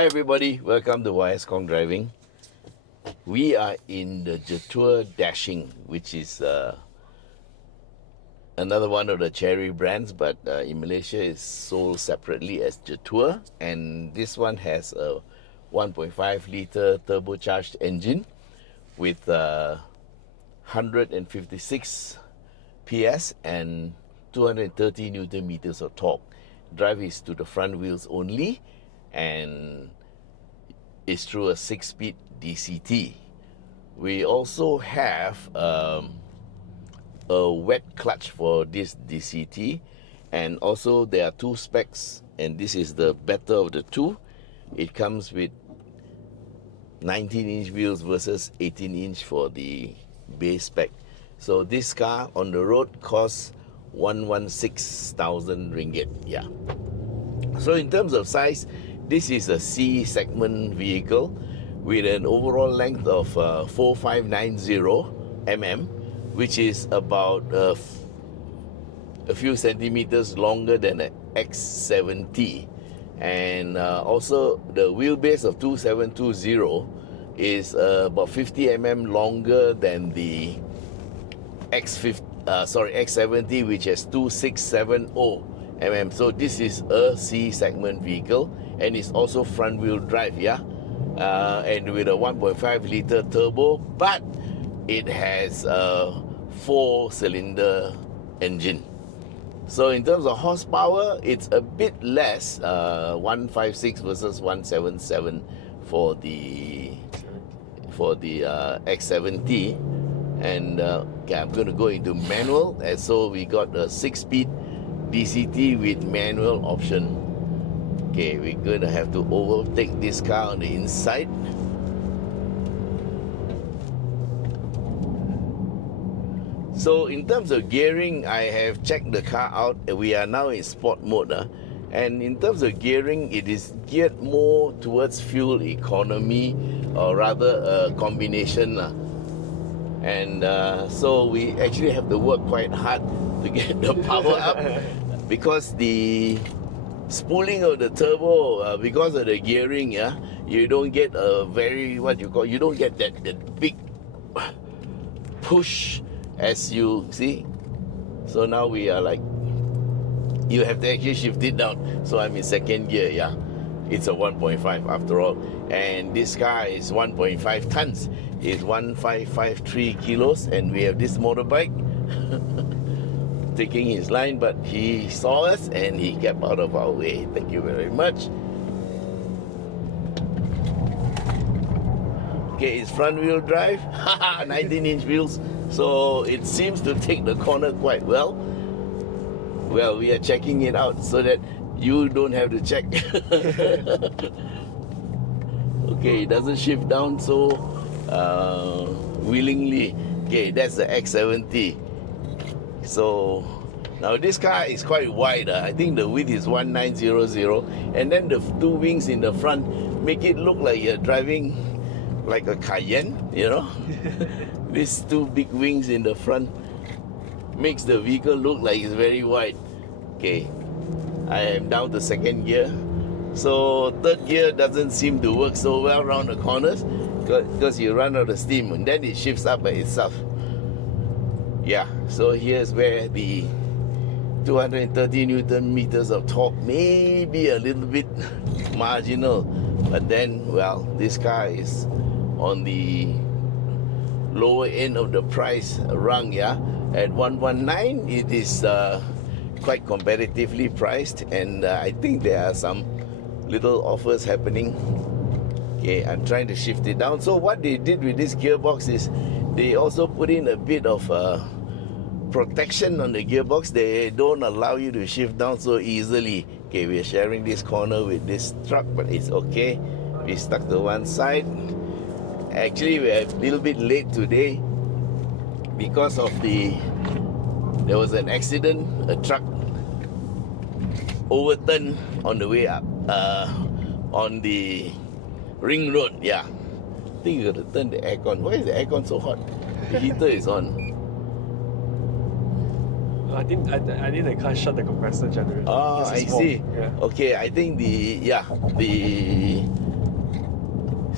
Hi everybody, welcome to Khong Driving. We are in the Jetour Dashing, which is another one of the cherry brands, but in Malaysia it's sold separately as Jetour, and this one has a 1.5 litre turbocharged engine with 156 PS and 230 Newton meters of torque. Drive is to the front wheels only, and is through a 6-speed DCT. We also have a wet clutch for this DCT, and also there are two specs, and this is the better of the two. It comes with 19-inch wheels versus 18-inch for the base spec. So this car on the road costs 116,000 ringgit. Yeah. So in terms of size, this is a C segment vehicle with an overall length of 4590 mm, which is about a few centimeters longer than an X70, and also the wheelbase of 2720 is about 50 mm longer than the X70, which has 2670 mm. So this is a C segment vehicle, and it's also front wheel drive, and with a 1.5 litre turbo, but it has a 4-cylinder engine. So in terms of horsepower, it's a bit less, 156 versus 177 for the X70. And okay, I'm going to go into manual, and so we got a 6-speed DCT with manual option. Okay, we're going to have to overtake this car on the inside. So in terms of gearing, I have checked the car out. We are now in sport mode, and in terms of gearing, it is geared more towards fuel economy, or rather a combination. And so we actually have to work quite hard to get the power up, because the spooling of the turbo, because of the gearing, you don't get a very, you don't get that big push as you see. So now we are like, you have to actually shift it down. So I'm in second gear, It's a 1.5 after all, and this car is 1.5 tons. It's 1553 kilos, and we have this motorbike taking his line, but he saw us and he kept out of our way. Thank you very much. Okay, it's front wheel drive, 19-inch wheels, so it seems to take the corner quite well. Well, we are checking it out so that you don't have to check. Okay, it doesn't shift down so willingly. Okay, that's the X70. So now this car is quite wide. I think the width is 1900, and then the two wings in the front make it look like you're driving like a Cayenne, These two big wings in the front makes the vehicle look like it's very wide. Okay, I am down to second gear. So third gear doesn't seem to work so well around the corners, because you run out of steam, and then it shifts up by itself. Yeah, so here's where the 230 Newton meters of torque may be a little bit marginal, but then, well, this car is on the lower end of the price rung, At 119, it is quite competitively priced, and I think there are some little offers happening. Okay, I'm trying to shift it down. So what they did with this gearbox is they also put in a bit of protection on the gearbox. They don't allow you to shift down so easily. Okay, we're sharing this corner with this truck, but it's okay. We stuck to one side. Actually, we're a little bit late today because of there was an accident. A truck overturned on the way up on the ring road. I think you got to turn the aircon. Why is the aircon so hot? The heater is on. I think they can't shut the compressor generator. Oh, I see. Yeah. Okay, I think the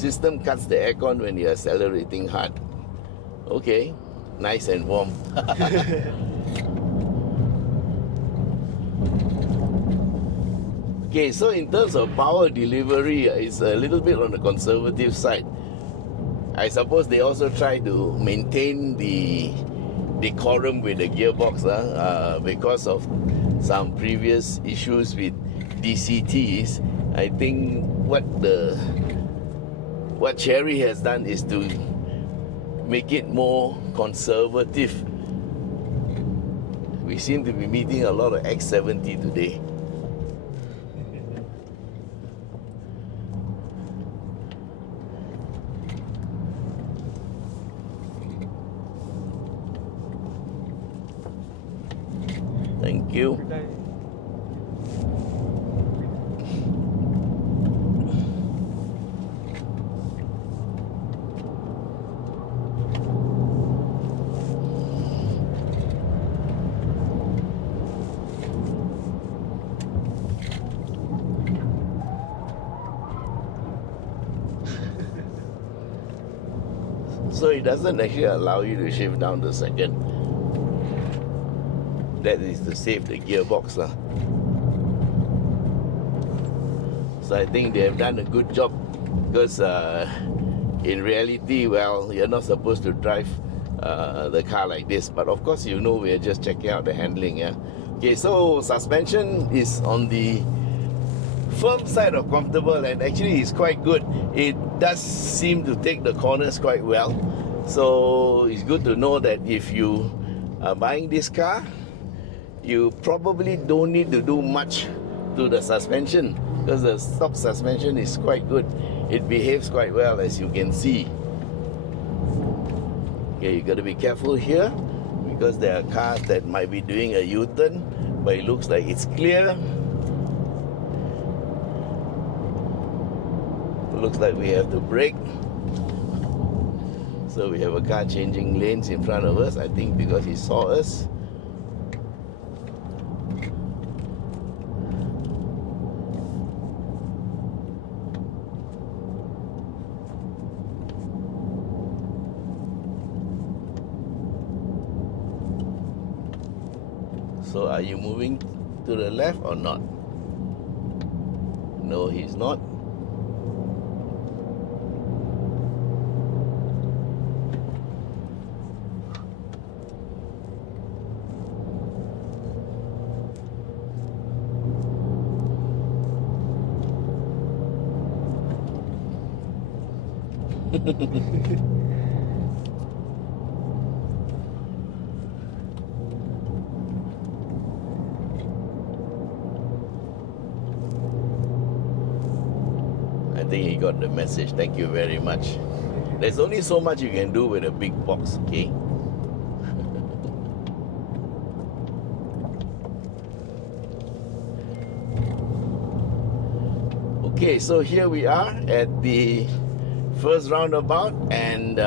system cuts the aircon when you're accelerating hard. Okay, nice and warm. Okay, so in terms of power delivery, it's a little bit on the conservative side. I suppose they also try to maintain the decorum with the gearbox because of some previous issues with DCTs. I think what Cherry has done is to make it more conservative. We seem to be meeting a lot of X70 today. Thank you. So it doesn't actually allow you to shift down the second. That is to save the gearbox. So I think they have done a good job because in reality, well, you're not supposed to drive the car like this. But of course, you know, we're just checking out the handling. Yeah. Okay, so suspension is on the firm side of comfortable, and actually it's quite good. It does seem to take the corners quite well. So it's good to know that if you are buying this car, you probably don't need to do much to the suspension because the stock suspension is quite good. It behaves quite well, as you can see. Okay, you got to be careful here because there are cars that might be doing a U-turn, but it looks like it's clear. Looks like we have to brake. So we have a car changing lanes in front of us, I think because he saw us. So are you moving to the left or not? No, he's not. I think he got the message. Thank you very much. There's only so much you can do with a big box, okay? Okay, so here we are at the first roundabout, and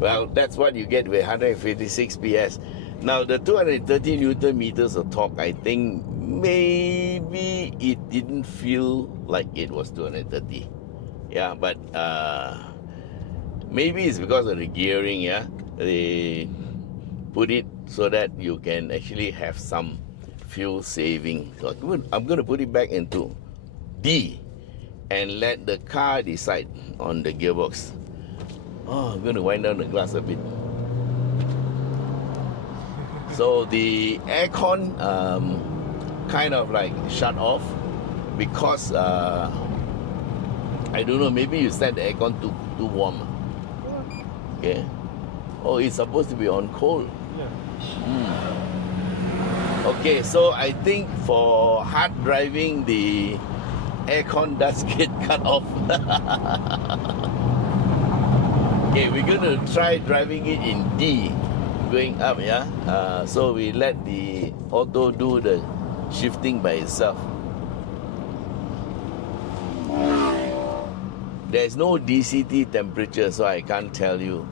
well, that's what you get with 156 PS. Now the 230 Newton meters of torque, I think maybe it didn't feel like it was 230. Yeah, but maybe it's because of the gearing. Yeah, they put it so that you can actually have some fuel saving. So I'm going to put it back into D and let the car decide on the gearbox. Oh, I'm going to wind down the glass a bit. So the aircon kind of like shut off because I don't know, maybe you set the aircon too warm. Okay. Oh, it's supposed to be on cold. Yeah. Okay, so I think for hard driving, the aircon does get cut off. Okay, we're going to try driving it in D, going up, yeah? So we let the auto do the shifting by itself. There's no DCT temperature, so I can't tell you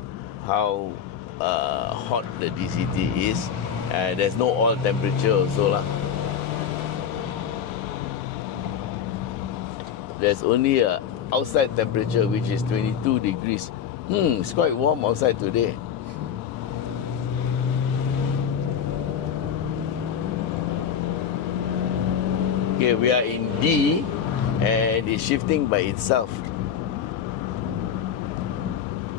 how hot the DCT is. There's no oil temperature also lah. there's only a outside temperature which is 22 degrees. It's quite warm outside today. Okay, we are in D and it's shifting by itself.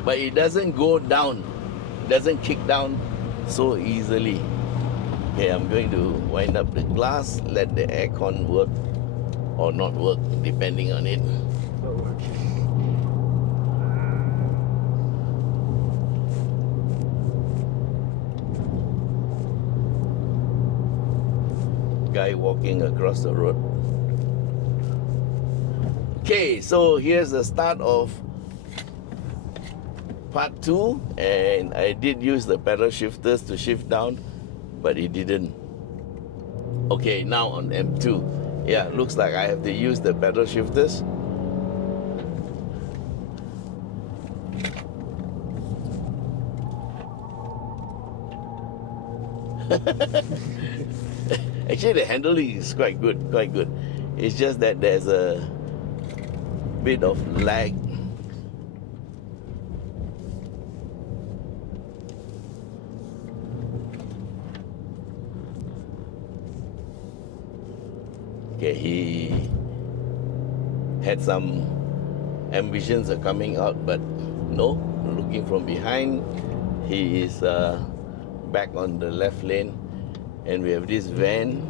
But it doesn't go down, it doesn't kick down so easily. Okay, I'm going to wind up the glass, let the aircon work or not work, depending on it. Not working. Guy walking across the road. Okay, so here's the start of part 2, and I did use the pedal shifters to shift down, but it didn't. Okay, now on M2. Yeah, looks like I have to use the pedal shifters. Actually, the handling is quite good, quite good. It's just that there's a bit of lag. Okay, he had some ambitions of coming out, but no, looking from behind. He is back on the left lane, and we have this van.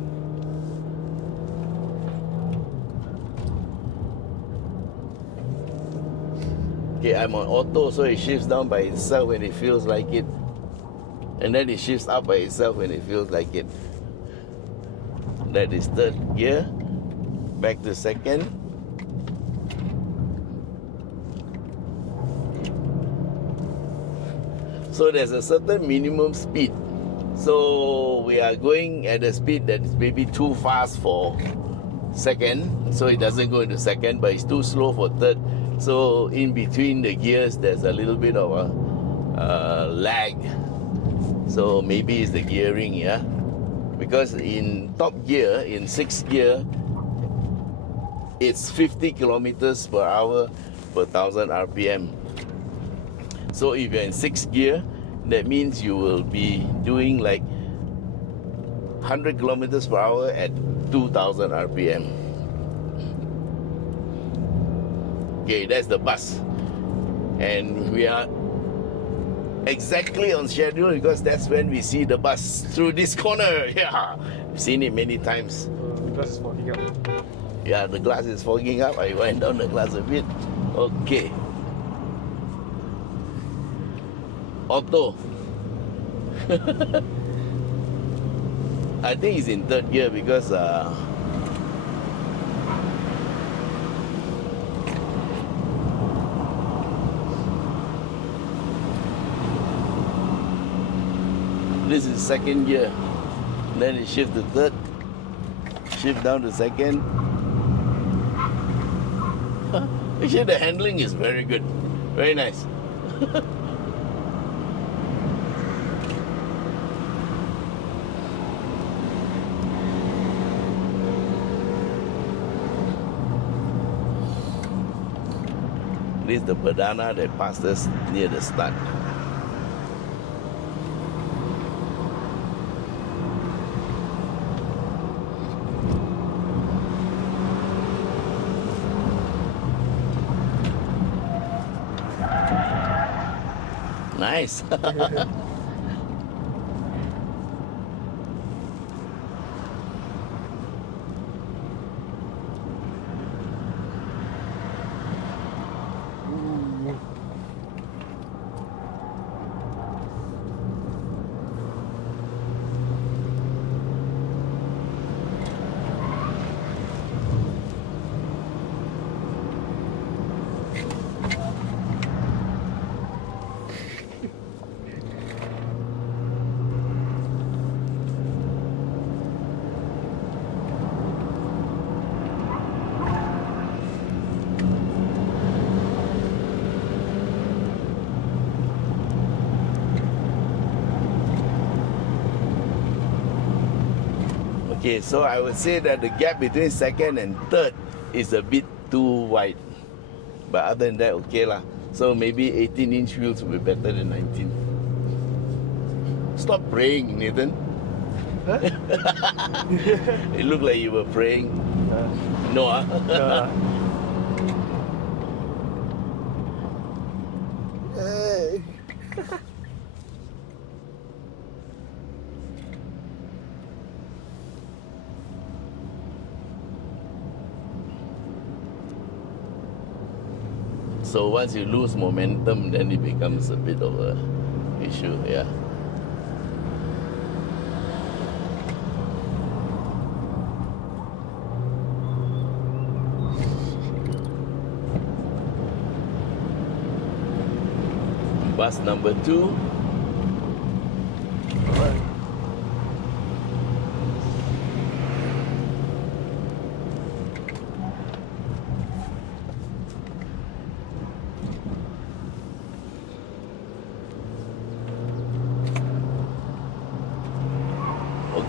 Okay, I'm on auto, so it shifts down by itself when it feels like it, and then it shifts up by itself when it feels like it. That is third gear. Back to second. So there's a certain minimum speed. So we are going at a speed that is maybe too fast for second, so it doesn't go into second, but it's too slow for third. So in between the gears, there's a little bit of a lag. So maybe it's the gearing, yeah. Because in top gear, in 6th gear, it's 50 kilometers per hour per 1000 RPM. So if you're in 6th gear, that means you will be doing like 100 kilometers per hour at 2000 RPM. Okay, that's the bus. And we are exactly on schedule because that's when we see the bus through this corner. Yeah, I've seen it many times. The glass is fogging up. Yeah, the glass is fogging up. I wind down the glass a bit. Okay. Auto. I think it's in third gear because this is second gear. Then it shift to third. Shift down to second. Actually, the handling is very good. Very nice. This is the banana that passed us near the start. Nice. Okay, so I would say that the gap between second and third is a bit too wide. But other than that, okay lah. So maybe 18-inch wheels will be better than 19. Stop praying, Nathan. Huh? It looked like you were praying. No, ah? So once you lose momentum, then it becomes a bit of a issue, yeah. Bus number 2.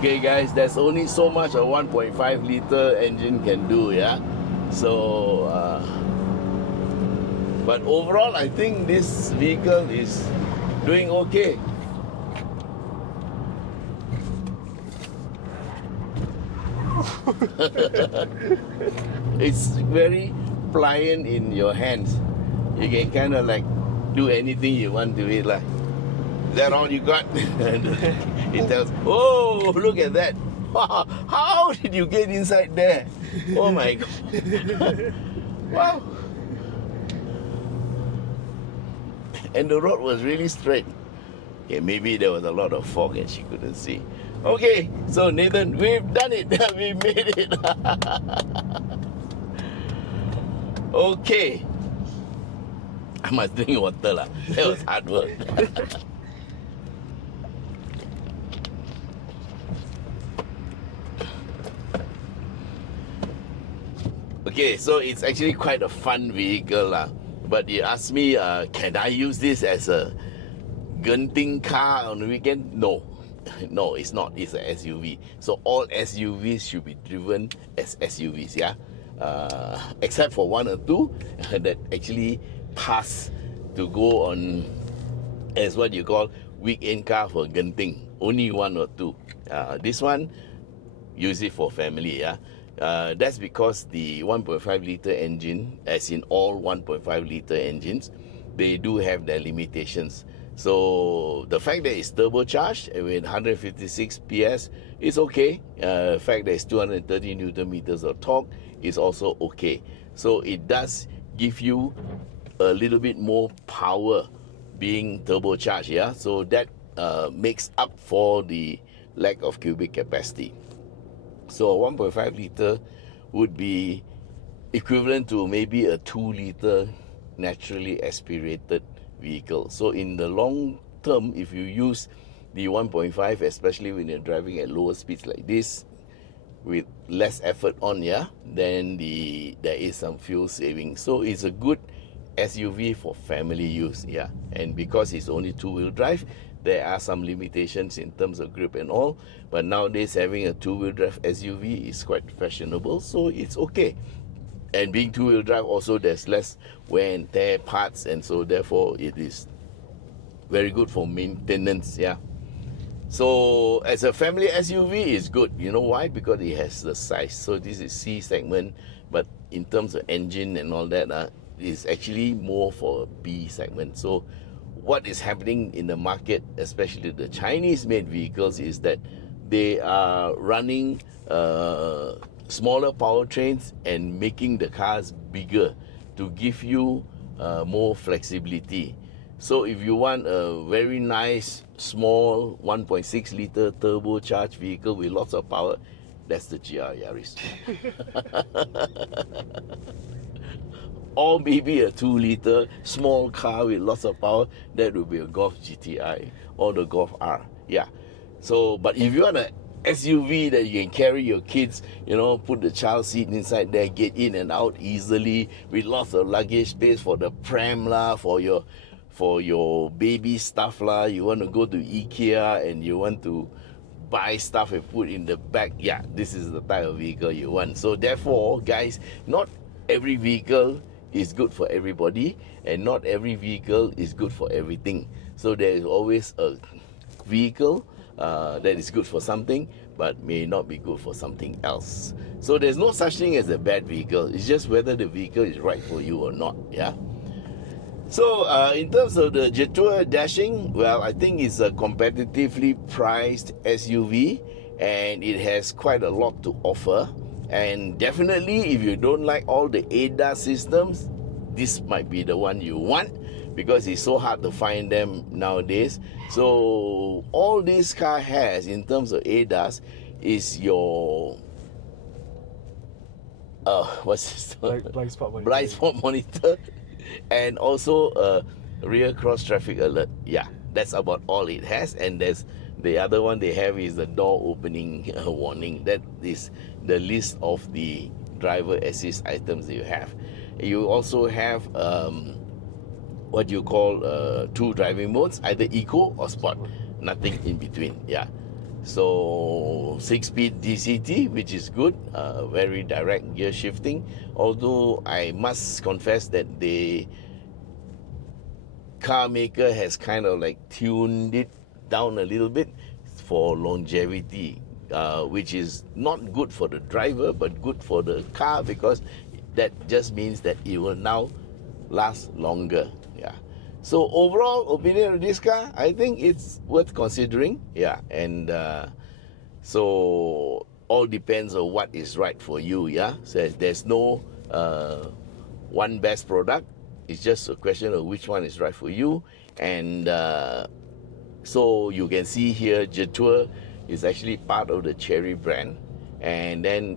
Okay guys, there's only so much a 1.5 liter engine can do, yeah. So but overall I think this vehicle is doing okay. It's very pliant in your hands. You can kind of like do anything you want to it, like. Is that all you got? And it tells, oh, look at that. How did you get inside there? Oh my God. Wow. And the road was really straight. Okay, maybe there was a lot of fog and she couldn't see. Okay, so Nathan, we've done it. We made it. Okay. I must drink water lah. That was hard work. Okay, so it's actually quite a fun vehicle lah. But you ask me, can I use this as a Genting car on the weekend? No. No, it's not. It's an SUV. So all SUVs should be driven as SUVs, yeah? Except for one or two that actually pass to go on as what you call weekend car for Genting. Only one or two. This one, use it for family, yeah? That's because the 1.5 liter engine, as in all 1.5 liter engines, they do have their limitations. So the fact that it's turbocharged with 156 PS is okay. The fact that it's 230 Newton meters of torque is also okay. So it does give you a little bit more power being turbocharged, yeah. So that makes up for the lack of cubic capacity. So a 1.5 liter would be equivalent to maybe a 2 liter naturally aspirated vehicle. So in the long term, if you use the 1.5, especially when you're driving at lower speeds like this, with less effort on, yeah, then there is some fuel saving. So it's a good SUV for family use, yeah. And because it's only two-wheel drive, there are some limitations in terms of grip and all, but nowadays having a two-wheel drive SUV is quite fashionable, so it's okay. And being two-wheel drive also, there's less wear and tear parts, and so therefore it is very good for maintenance, yeah. So as a family SUV, it's good. You know why? Because it has the size. So this is C segment, but in terms of engine and all that, it's actually more for B segment. So what is happening in the market, especially the Chinese-made vehicles, is that they are running smaller powertrains and making the cars bigger to give you more flexibility. So if you want a very nice, small 1.6 liter turbocharged vehicle with lots of power, that's the GR Yaris. Or maybe a 2 liter small car with lots of power, that would be a Golf GTI or the Golf R. Yeah. So, but if you want an SUV that you can carry your kids, you know, put the child seat inside there, get in and out easily with lots of luggage space for the pram lah, for your baby stuff lah. You want to go to IKEA and you want to buy stuff and put in the back. Yeah, this is the type of vehicle you want. So therefore, guys, not every vehicle is good for everybody, and not every vehicle is good for everything. So there is always a vehicle that is good for something but may not be good for something else. So there's no such thing as a bad vehicle. It's just whether the vehicle is right for you or not. Yeah. So in terms of the Jetour Dashing, well, I think it's a competitively priced SUV, and it has quite a lot to offer. And definitely, if you don't like all the ADAS systems, this might be the one you want, because it's so hard to find them nowadays. So all this car has in terms of ADAS is your what's this? Blind spot monitor. Blind spot monitor, and also a rear cross traffic alert. Yeah, that's about all it has. And there's the other one they have is the door opening warning. That is the list of the driver assist items that you have. You also have what you call 2 driving modes, either eco or sport, nothing in between. Yeah. So 6-speed DCT, which is good, very direct gear shifting. Although I must confess that the car maker has kind of like tuned it down a little bit for longevity, which is not good for the driver but good for the car, because that just means that it will now last longer. Yeah. So overall opinion of this car, I think it's worth considering. Yeah. And so all depends on what is right for you. Yeah. So there's no one best product. It's just a question of which one is right for you. And so you can see here, Jetour is actually part of the Chery brand. And then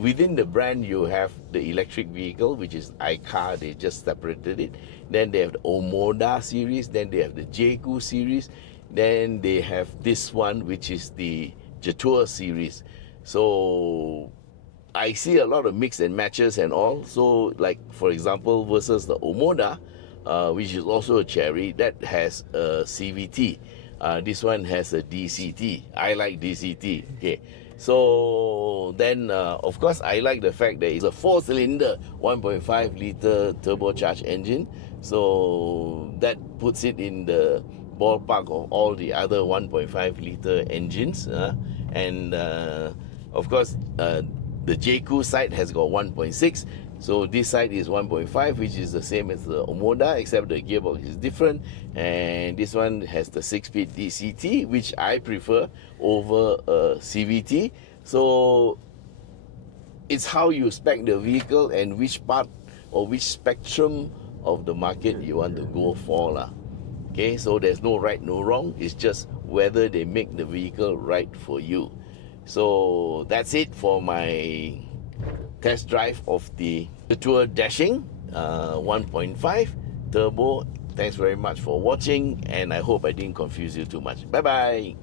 within the brand, you have the electric vehicle, which is iCar. They just separated it. Then they have the Omoda series. Then they have the Jetour series. Then they have this one, which is the Jetour series. So I see a lot of mix and matches and all. So like, for example, versus the Omoda, which is also a Chery, that has a CVT. This one has a DCT. I like DCT. Okay. So then, of course, I like the fact that it's a 4-cylinder, 1.5 liter turbocharged engine. So that puts it in the ballpark of all the other 1.5 liter engines. And of course, the Jetour side has got 1.6. So this side is 1.5, which is the same as the Omoda, except the gearbox is different. And this one has the 6-speed DCT, which I prefer over a CVT. So it's how you spec the vehicle and which part or which spectrum of the market you want to go for lah. Okay, so there's no right, no wrong. It's just whether they make the vehicle right for you. So that's it for my test drive of the Jetour Dashing 1.5 Turbo. Thanks very much for watching, and I hope I didn't confuse you too much. Bye bye.